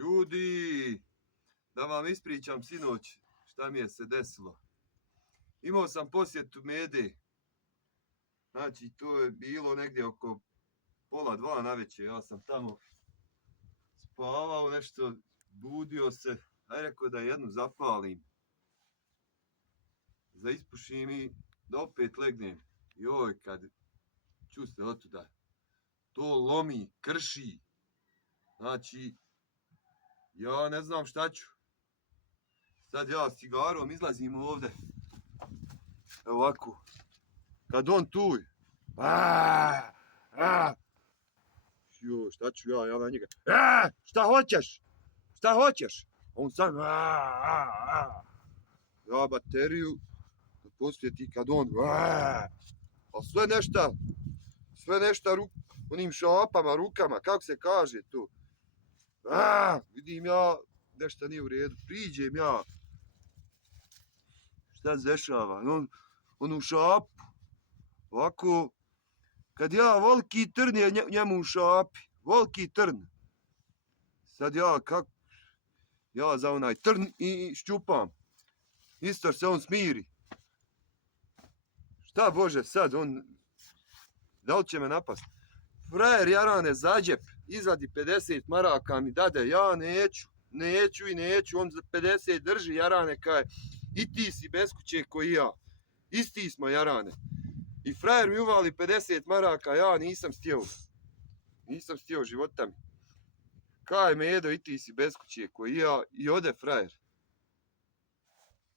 Ljudi, da vam ispričam sinoć šta mi je se desilo. Imao sam posjetu Mede. Znači, to je bilo negdje oko 1:30 navečer. Ja sam tamo spavao nešto, budio se. Aj rekao da jednu zapalim. Da ispušim i da opet legnem. Joj, kad ču se otuda. To lomi, krši. Znači, ja ne znam šta ću. Sad ja s cigarom izlazim ovdje. Ovako. Kad on tuj. Jo, šta ću ja na njega. Šta hoćeš? Šta hoćeš? On sam. Ja bateriju. Poslije ti kad on. A sve nešta onim šapama, rukama, kako se kaže to. Vidim ja, nešto nije u redu. Priđem ja. Šta se dešava? On u šapu. Ovako, kad ja volki trn je njemu u šapi. Volki trn. Sad ja za onaj trn i ščupam. Isto se on smiri. Šta Bože sad, da li će me napast? Frajer jarane za džep, izvadi 50 maraka mi dade, ja neću, on za 50 drži jarane kaj, i ti si bez kuće koji ja, isti smo jarane. I frajer mi uvali 50 maraka, ja nisam stio života mi. Kaj Medo, i ti si bez kuće koji ja, i ode frajer.